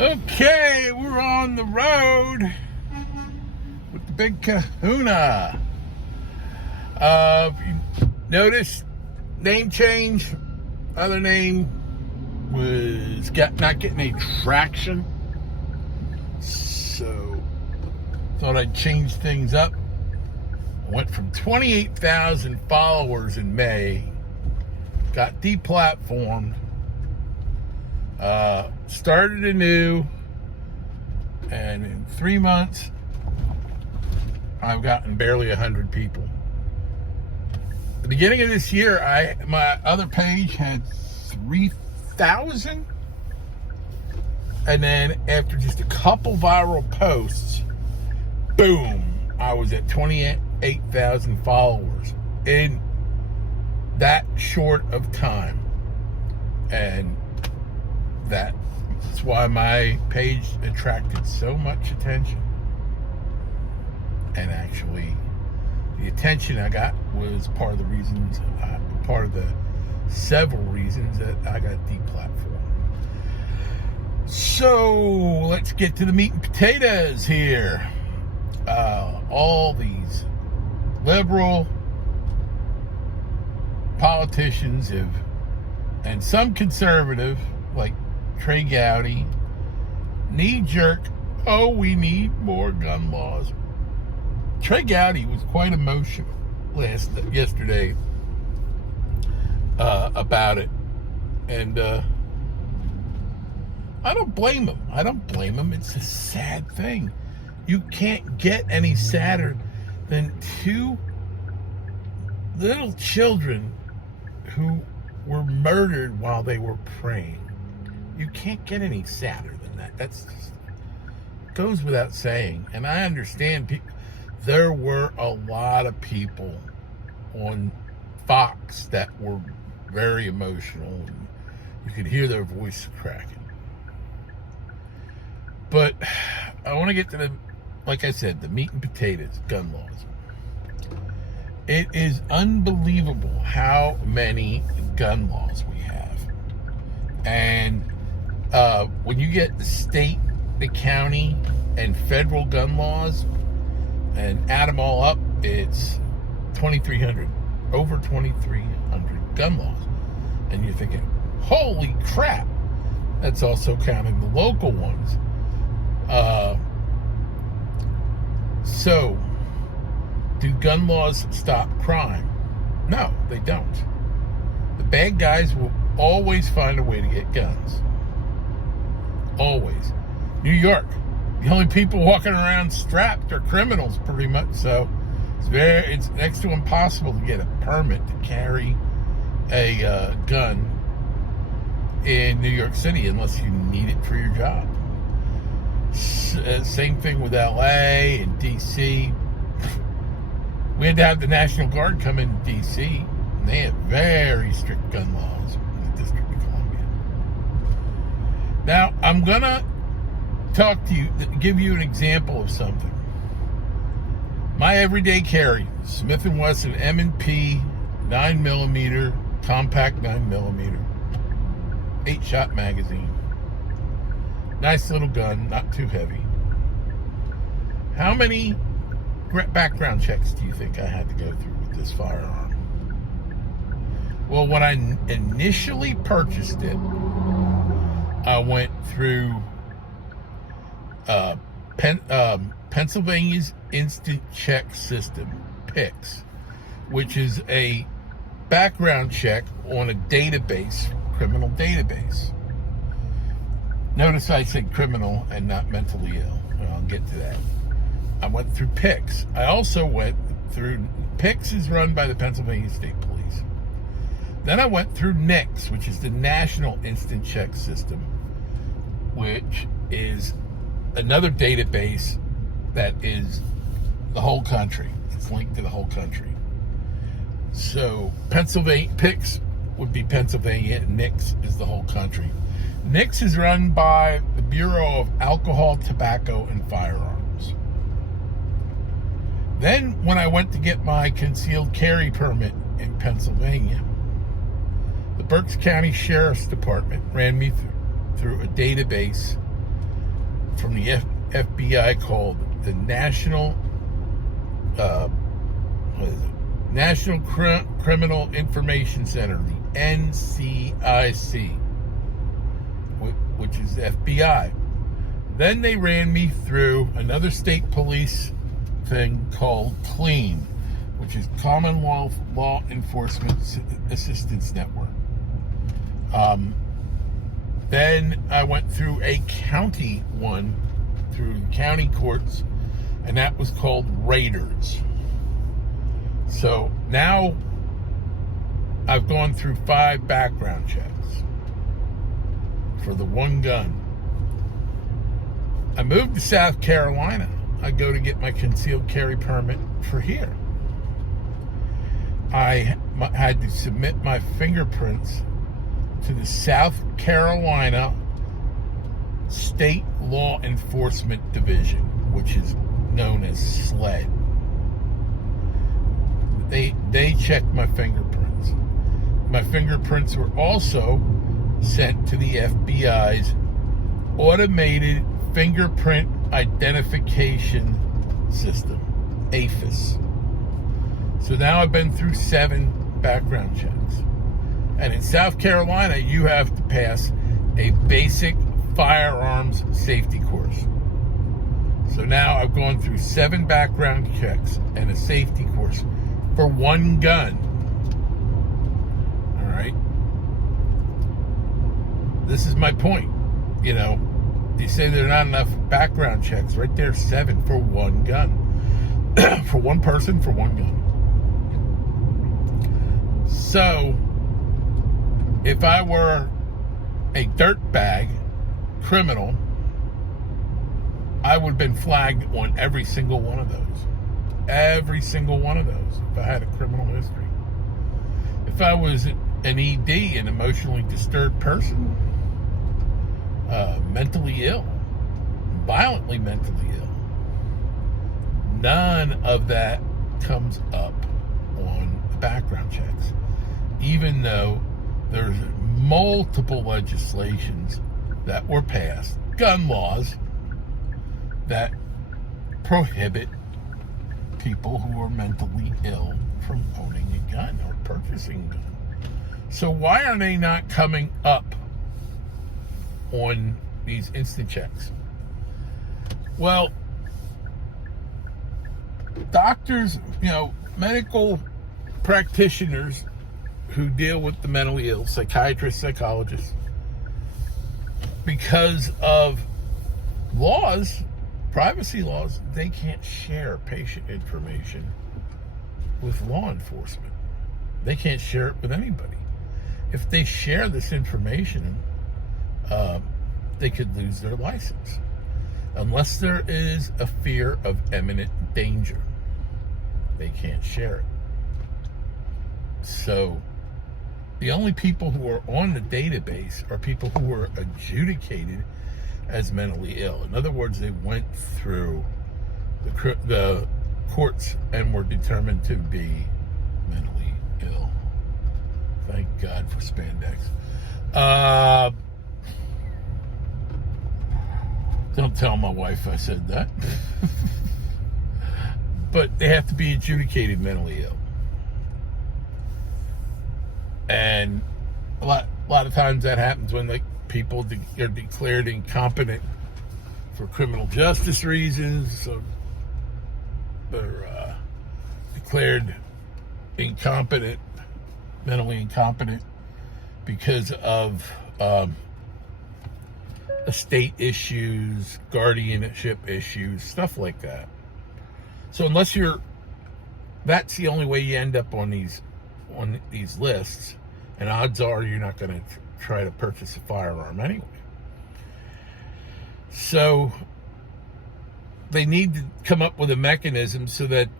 Okay, we're on the road with the big kahuna. You notice name change. Other name was not getting any traction. So thought I'd change things up. I went from 28,000 followers in May, got deplatformed, started anew, and in 3 months I've gotten barely 100 people. At the beginning of this year, my other page had 3,000, and then after just a couple viral posts, boom, I was at 28,000 followers in that short of time. And that's why my page attracted so much attention. And actually, the attention I got was part of the several reasons that I got deplatformed. So let's get to the meat and potatoes here. All these liberal politicians and some conservative, like Trey Gowdy, knee-jerk, we need more gun laws. Trey Gowdy was quite emotional yesterday about it, and I don't blame him. It's a sad thing. You can't get any sadder than two little children who were murdered while they were praying. You can't get any sadder than that. That's just goes without saying. And I understand there were a lot of people on Fox that were very emotional, and you could hear their voice cracking. But I want to get to like I said, the meat and potatoes, gun laws. It is unbelievable how many gun laws we have. And when you get the state, the county, and federal gun laws, and add them all up, it's 2,300, over 2,300 gun laws. And you're thinking, holy crap, that's also counting the local ones. So, do gun laws stop crime? No, they don't. The bad guys will always find a way to get guns. Always. New York, the only people walking around strapped are criminals, pretty much. So it's next to impossible to get a permit to carry a gun in New York City unless you need it for your job. Same thing with LA and DC. We had to have the National Guard come in DC, and they have very strict gun laws in the District of Columbia. Now, I'm gonna talk to you, give you an example of something. My everyday carry, Smith & Wesson M&P 9mm, compact 9mm, 8-shot magazine. Nice little gun, not too heavy. How many background checks do you think I had to go through with this firearm? Well, when I initially purchased it, I went through Pennsylvania's Instant Check System, PICS, which is a background check on a database, criminal database. Notice I said criminal and not mentally ill. I'll get to that. I went through PICS. I also went through, PICS is run by the Pennsylvania State Police. Then I went through NICS, which is the National Instant Check System, which is another database that is the whole country. It's linked to the whole country. So Pennsylvania, PICS would be Pennsylvania, and NICS is the whole country. NICS is run by the Bureau of Alcohol, Tobacco, and Firearms. Then, when I went to get my concealed carry permit in Pennsylvania, the Berks County Sheriff's Department ran me through a database from the FBI called the National National Criminal Information Center, the NCIC, which is FBI. Then they ran me through another state police thing called CLEAN, which is Common Law Enforcement Assistance Network. Then I went through a county one, through county courts, and that was called Raiders. So now I've gone through 5 background checks for the one gun. I moved to South Carolina. I go to get my concealed carry permit for here. I had to submit my fingerprints to the South Carolina State Law Enforcement Division, which is known as SLED. They checked my fingerprints. My fingerprints were also sent to the FBI's Automated Fingerprint Identification System, AFIS. So now I've been through 7 background checks. And in South Carolina, you have to pass a basic firearms safety course. So now I've gone through 7 background checks and a safety course for one gun. All right. This is my point. You know, you say there are not enough background checks. Right there, 7 for one gun. For one person, for one gun. So, if I were a dirtbag criminal, I would have been flagged on every single one of those. Every single one of those, if I had a criminal history. If I was an ED, an emotionally disturbed person, mentally ill, violently mentally ill, none of that comes up on the background checks. Even though there's multiple legislations that were passed, gun laws, that prohibit people who are mentally ill from owning a gun or purchasing a gun. So why are they not coming up on these instant checks? Well, doctors, medical practitioners who deal with the mentally ill, psychiatrists, psychologists, because of laws, privacy laws, they can't share patient information with law enforcement. They can't share it with anybody. If they share this information, they could lose their license. Unless there is a fear of imminent danger, they can't share it. So, the only people who are on the database are people who were adjudicated as mentally ill. In other words, they went through the courts and were determined to be mentally ill. Thank God for spandex. Don't tell my wife I said that. But they have to be adjudicated mentally ill. And a lot of times that happens when people are declared incompetent for criminal justice reasons. So they're declared incompetent, mentally incompetent, because of estate issues, guardianship issues, stuff like that. So that's the only way you end up on these lists, and odds are you're not going to try to purchase a firearm anyway. So they need to come up with a mechanism so that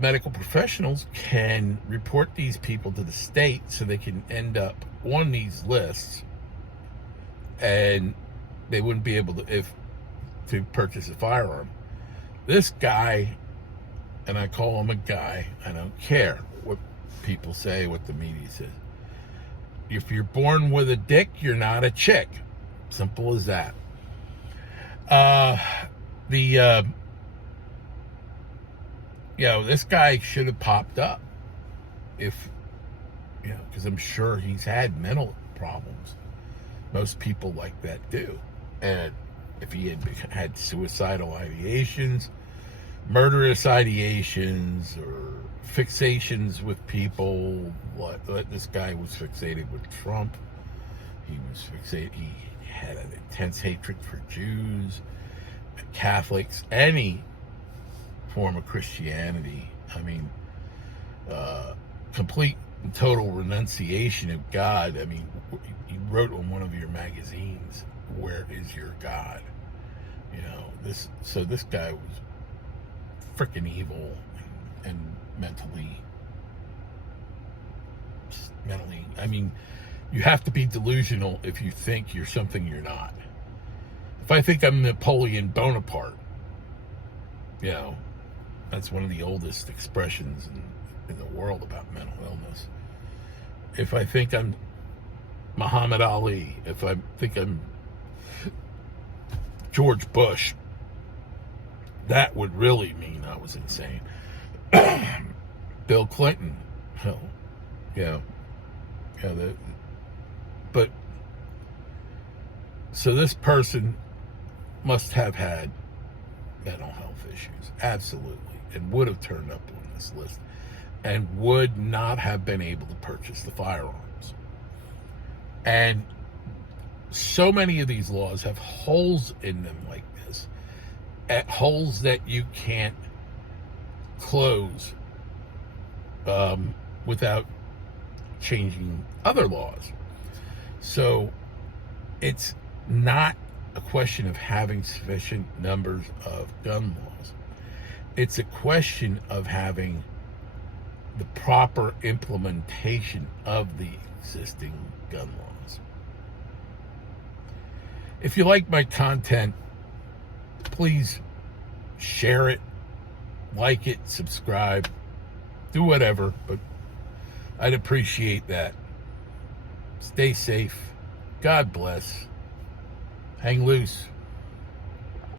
medical professionals can report these people to the state so they can end up on these lists, and they wouldn't be able to purchase a firearm. This guy, and I call him a guy, I don't care what people say, what the media says. If you're born with a dick, you're not a chick. Simple as that. The this guy should have popped up if, because I'm sure he's had mental problems. Most people like that do. And if he had suicidal ideations, murderous ideations, or fixations with people, like this guy was fixated with Trump. He was fixated. He had an intense hatred for Jews, Catholics, any form of Christianity. I mean, complete and total renunciation of God. I mean, you wrote on one of your magazines, "Where is your God?" So this guy was freaking evil and mentally. I mean, you have to be delusional if you think you're something you're not. If I think I'm Napoleon Bonaparte, that's one of the oldest expressions in the world about mental illness. If I think I'm Muhammad Ali, if I think I'm George Bush, that would really mean I was insane. Bill Clinton, hell, but so this person must have had mental health issues, absolutely, and would have turned up on this list and would not have been able to purchase the firearms. And so many of these laws have holes in them like this, holes that you can't close without changing other laws. So it's not a question of having sufficient numbers of gun laws. It's a question of having the proper implementation of the existing gun laws. If you like my content, please share it, like it, subscribe, do whatever, but I'd appreciate that. Stay safe. God bless. Hang loose.